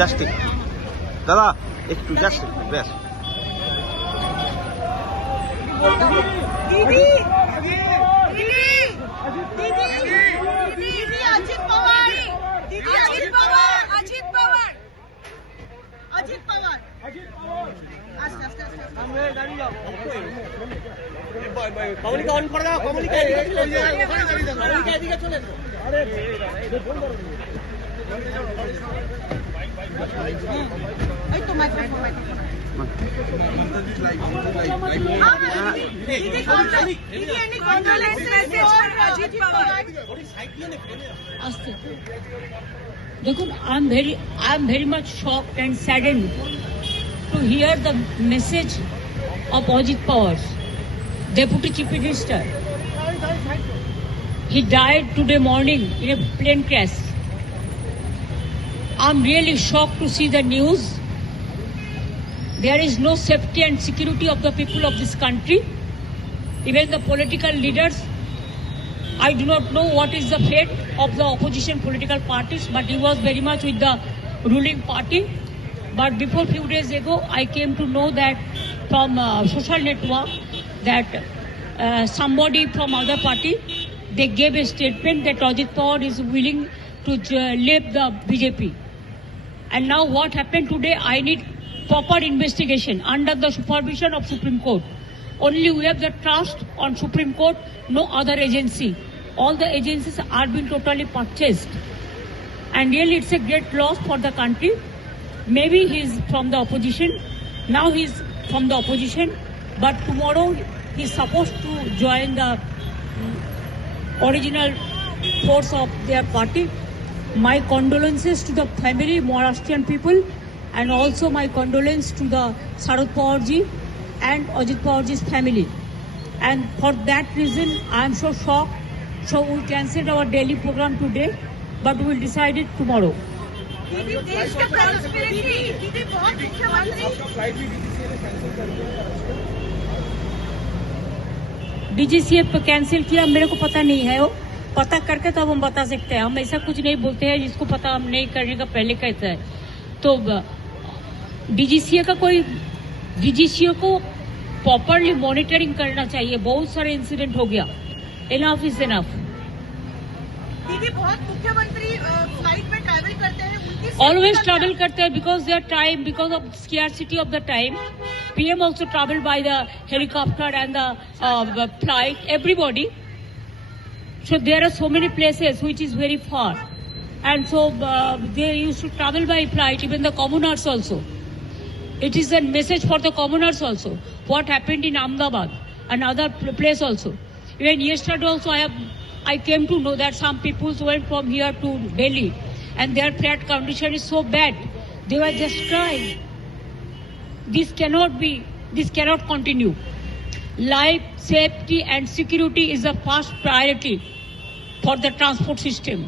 Just দাদা একটু just ব্যাস दीदी दीदी दीदी अजित पवार दीदी अजित पवार अजित पवार अजित पवार আস্তে আস্তে আস্তে আমরা দাঁড়িয়ে যাও কমলিকা অন করে দাও কমলিকা এদিকে কমলিকা এদিকে চলে আরে ফোন করো এই তো microphone I'm very much shocked and saddened to hear the message of Ajit Pawar, Deputy Chief Minister. He died today morning in a plane crash. I'm really shocked to see the news. There is no safety and security of the people of this country. Even the political leaders, I do not know what is the fate of the opposition political parties, but he was very much with the ruling party. But before few days ago, I came to know that from social network that somebody from other party, they gave a statement that Ajit Pawar is willing to leave the BJP. And now what happened today, I need proper investigation under the supervision of Supreme Court. Only we have the trust on Supreme Court, no other agency. All the agencies are being totally purchased. And really it's a great loss for the country. Maybe he's from the opposition. Now he's from the opposition. But tomorrow he's supposed to join the original force of their party. My condolences to the family, Maharashtrian people, and also my condolence to the Sharad Pawarji and Ajit Pawarji's family. And for that reason, I am so shocked. So we cancelled our daily program today, but we will decide it tomorrow. DGCA पे cancel किया, मेरे को पता नहीं है, वो पता करके तब हम बता सकते हैं. हम ऐसा कुछ नहीं बोलते हैं जिसको पता हम नहीं करने का पहले कहता है. तो DGCA को प्रॉपरली मॉनिटरिंग करना चाहिए. बहुत सारे इंसिडेंट हो गया. Enough is enough. दीदी बहुत मुख्यमंत्री फ्लाइट में ट्रैवल करते हैं, ऑलवेज ट्रैवल करते हैं because their time, because of scarcity of the time. PM also travel by the helicopter and the flight, everybody. So there are so many places which is very far. And so they used to travel by flight, even the commoners also. It is a message for the commoners also. What happened in Ahmedabad, another place also. Even yesterday also I came to know that some people went from here to Delhi and their flight condition is so bad. They were just crying. This cannot continue. Life, safety and security is the first priority for the transport system.